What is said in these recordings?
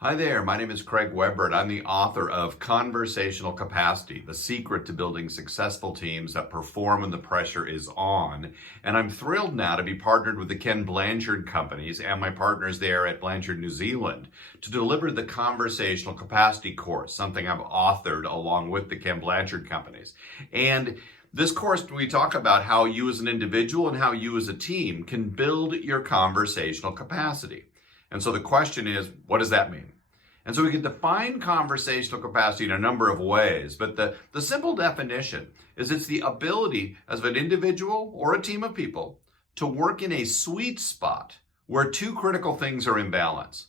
Hi there, my name is Craig Weber, and I'm the author of Conversational Capacity, the secret to building successful teams that perform when the pressure is on. And I'm thrilled now to be partnered with the Ken Blanchard Companies and my partners there at Blanchard, New Zealand, to deliver the Conversational Capacity course, something I've authored along with the Ken Blanchard Companies. And this course, we talk about how you as an individual and how you as a team can build your conversational capacity. And so the question is, what does that mean? And so we can define conversational capacity in a number of ways, but the simple definition is it's the ability as an individual or a team of people to work in a sweet spot where two critical things are in balance.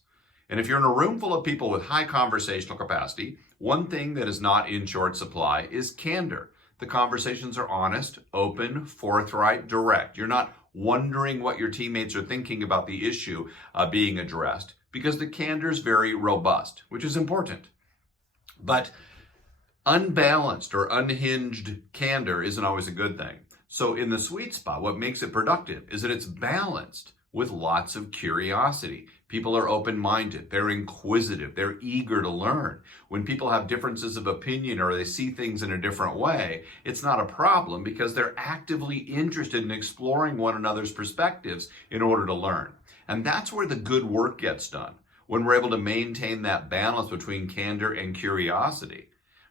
And if you're in a room full of people with high conversational capacity, one thing that is not in short supply is candor. The conversations are honest, open, forthright, direct. You're not wondering what your teammates are thinking about the issue being addressed, because the candor is very robust, which is important. But unbalanced or unhinged candor isn't always a good thing. So in the sweet spot, what makes it productive is that it's balanced with lots of curiosity. People are open-minded, they're inquisitive, they're eager to learn. When people have differences of opinion or they see things in a different way, it's not a problem because they're actively interested in exploring one another's perspectives in order to learn. And that's where the good work gets done, when we're able to maintain that balance between candor and curiosity,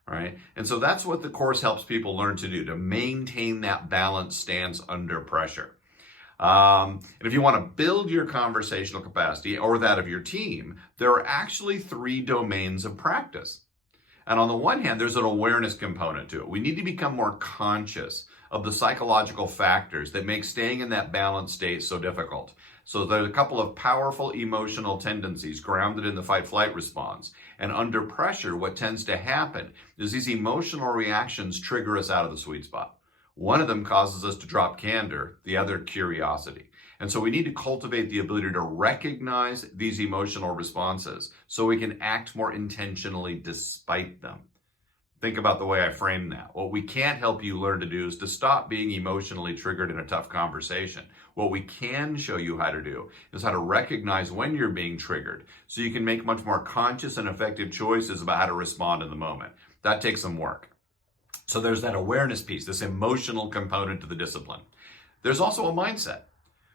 right? And so that's what the course helps people learn to do, to maintain that balanced stance under pressure. And if you want to build your conversational capacity or that of your team, there are actually 3 domains of practice. And on the one hand, there's an awareness component to it. We need to become more conscious of the psychological factors that make staying in that balanced state so difficult. So there's a couple of powerful emotional tendencies grounded in the fight-flight response. And under pressure, what tends to happen is these emotional reactions trigger us out of the sweet spot. One of them causes us to drop candor, the other curiosity. And so we need to cultivate the ability to recognize these emotional responses so we can act more intentionally despite them. Think about the way I framed that. What we can't help you learn to do is to stop being emotionally triggered in a tough conversation. What we can show you how to do is how to recognize when you're being triggered so you can make much more conscious and effective choices about how to respond in the moment. That takes some work. So there's that awareness piece, this emotional component to the discipline. There's also a mindset.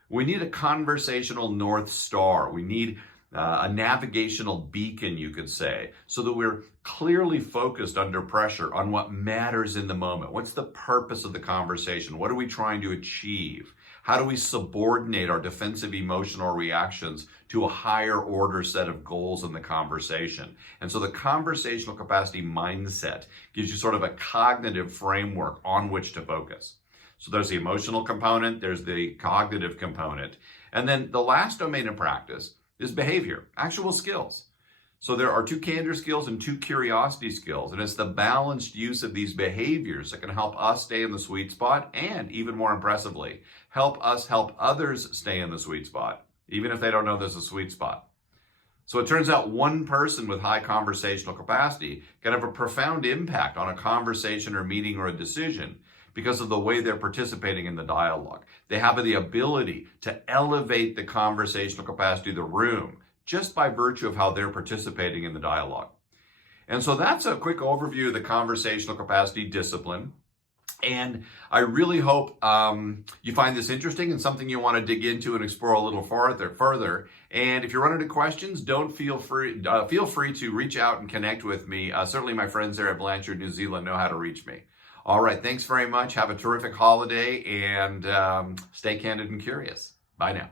We need a conversational North Star. We need a navigational beacon, you could say, so that we're clearly focused under pressure on what matters in the moment. What's the purpose of the conversation? What are we trying to achieve? How do we subordinate our defensive emotional reactions to a higher order set of goals in the conversation? And so the conversational capacity mindset gives you sort of a cognitive framework on which to focus. So there's the emotional component, there's the cognitive component. And then the last domain of practice is behavior, actual skills. So there are 2 candor skills and 2 curiosity skills, and it's the balanced use of these behaviors that can help us stay in the sweet spot and, even more impressively, help us help others stay in the sweet spot, even if they don't know there's a sweet spot. So it turns out one person with high conversational capacity can have a profound impact on a conversation or meeting or a decision because of the way they're participating in the dialogue. They have the ability to elevate the conversational capacity of the room just by virtue of how they're participating in the dialogue. And so that's a quick overview of the conversational capacity discipline. And I really hope you find this interesting and something you want to dig into and explore a little further. And if you run into questions, feel free to reach out and connect with me. Certainly my friends there at Blanchard, New Zealand know how to reach me. All right, thanks very much. Have a terrific holiday and stay candid and curious. Bye now.